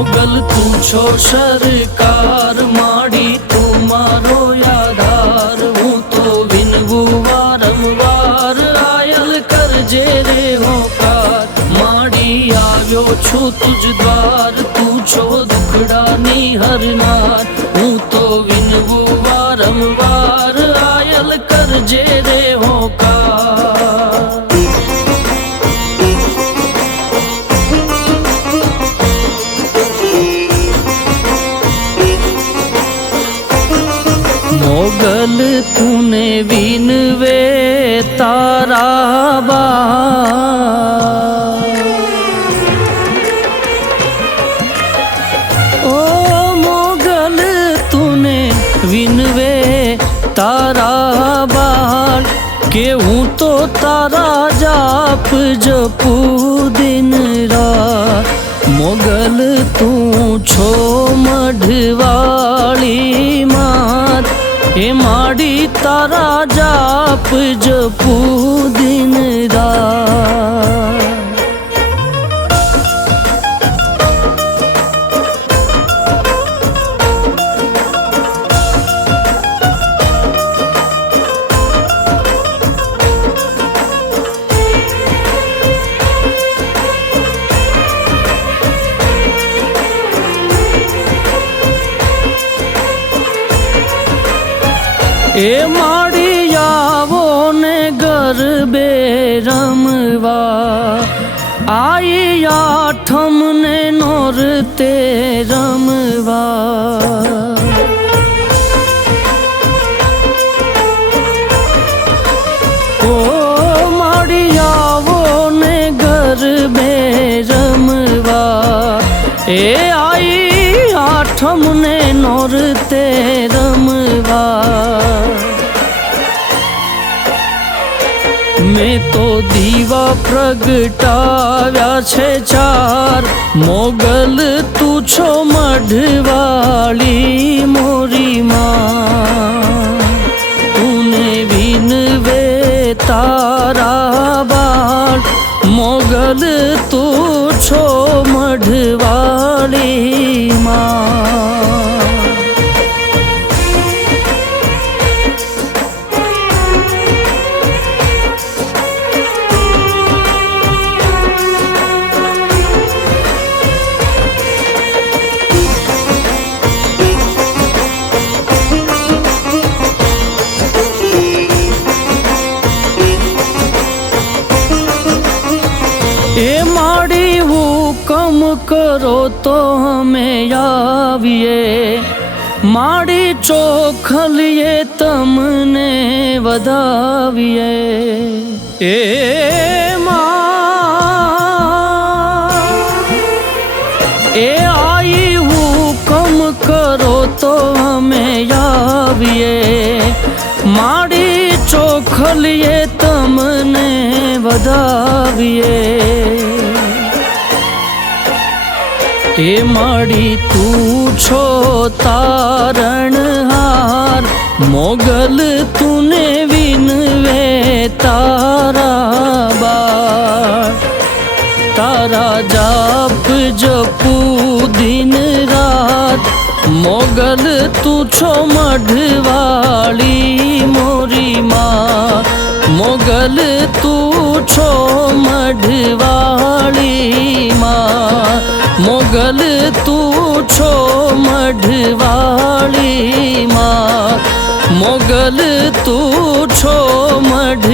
મોગલ તું છો સરકાર માડી, તું મારો આધાર. હું તો વિનવું વારંવાર, આયલ કરજે રે હોકાર. માડી આવ્યો છું તુજ દ્વાર, તું છો દુખડાની હરનાર. હું તો વિનવું વારંવાર, આયલ કરજે રે હોકાર. મોગલ તુને વિનવે તારા બા, ઓ મોગલ તુને વિનવે તારા બાળ. કે હું તો તારા જાપ જપું દિન રાત. મોગલ તું છો મઢવાળી માત, એ માડી તારા જાપ જપું દિન રાત. એ માડી આવો ને ગરબે રમવા, આઈ આઠમ ને નોરતે રમવા. ઓ માડી આવો ને ગરબે રમવા, એ આઈ આઠમ ને નોરતે રમવા. મેં તો દીવા પ્રગટાવ્યા છે ચાર, મોગલ તું છો મઢવાળી મોરી માં. તુને વિનવે તારા બાળ, મોગલ તું છો મઢવાળી માં. એ માડી હુકમ કરો તો અમે આવીએ, માડી ચોખલીએ તમને વધાવીએ. એ એ આઈ હુકમ કરો તો અમે આવીએ, માડી ચોખલીએ તમને વધાવીએ. એ માડી તું છો તારણહાર, મોગલ તુને વિનવે તારા બાળ. તારા જાપ જપું દિન રાત, મોગલ તું છો મઢવાળી મોરી માં. મોગલ તું છો મઢવાળી માં. મોગલ તું છો મઢવાળી માં. મોગલ તું છો મઢ